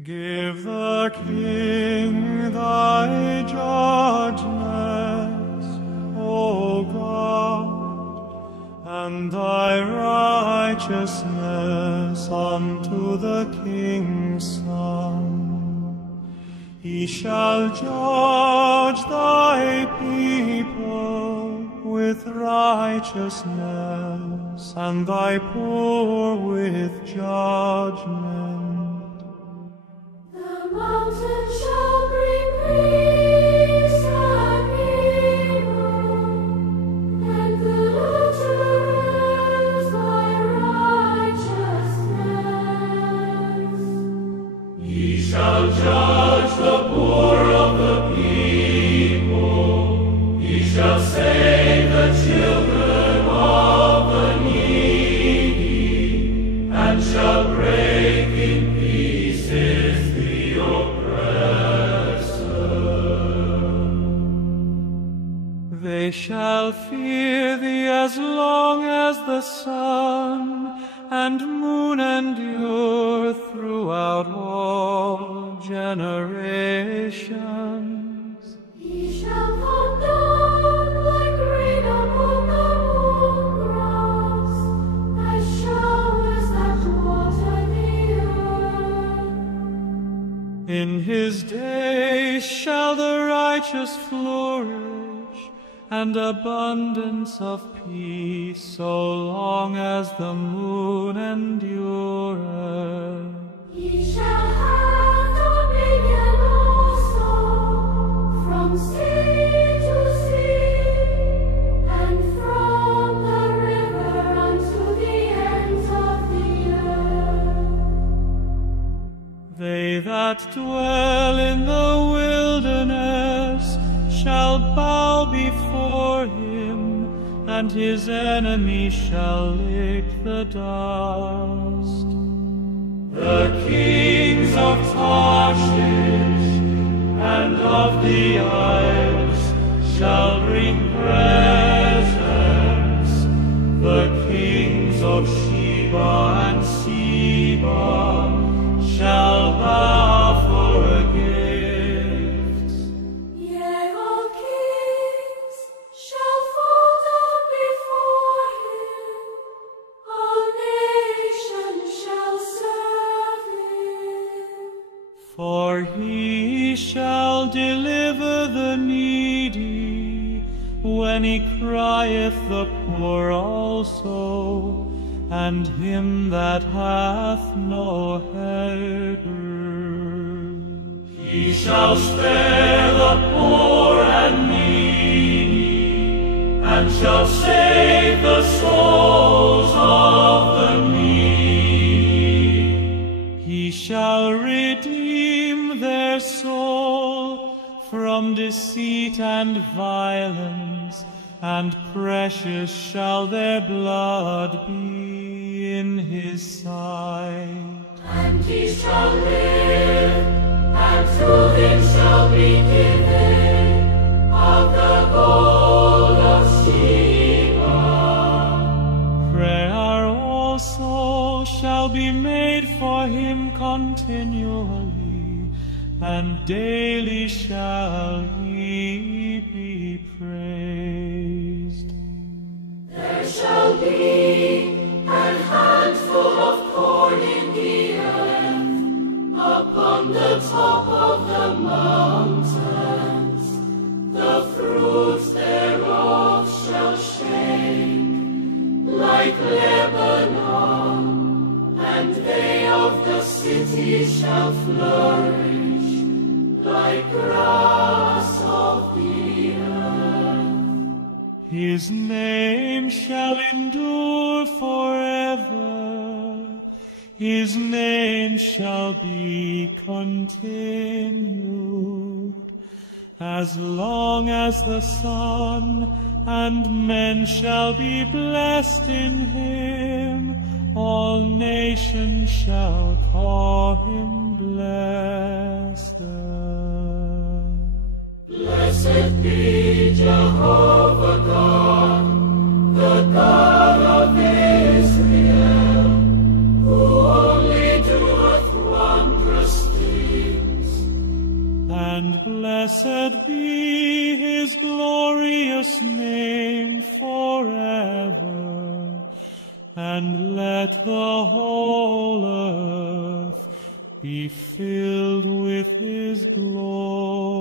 Give the King thy judgments, O God, and thy righteousness unto the King's Son. He shall judge thy people with righteousness, and thy poor with judgment. The mountain shall bring peace and evil, and the utterance thy righteousness. He shall judge the poor of the people. He shall save the children of the needy, and shall break in pieces the oppressor. They shall fear thee as long as the sun and moon endure throughout all generations. He shall come down like rain upon the moon grass, as showers that water the earth. In his days shall the righteous flourish, and abundance of peace so long as the moon endureth. He shall have dominion also from sea to sea, and from the river unto the ends of the earth. They that dwell in the wilderness shall bow before him, and his enemies shall lick the dust. The kings of Tarshish and of the isles shall bring presents. The kings of Sheba and Seba shall bow for a gift. Yea, all kings shall fall down before him, all nations shall serve him. For he shall deliver the needy, when he crieth the poor also, and him that hath no helper. He shall spare the poor and needy, and shall save the souls of the needy. He shall redeem their soul from deceit and violence, and precious shall their blood be in his sight. And he shall live, and to him shall be given of the gold of Sheba. Prayer also shall be made for him continually, and daily shall he be praised. There shall be an handful of corn in the earth, upon the top of the mountains. The fruits thereof shall shake like Lebanon, and they of the city shall flourish like grass of the earth. His name shall endure forever. His name shall be continued. As long as the sun, and men shall be blessed in him, all nations shall call him blessed. Blessed be Jehovah God, the God of Israel, who only doeth wondrous things. and blessed be his glorious name forever. And let the whole earth be filled with his glory.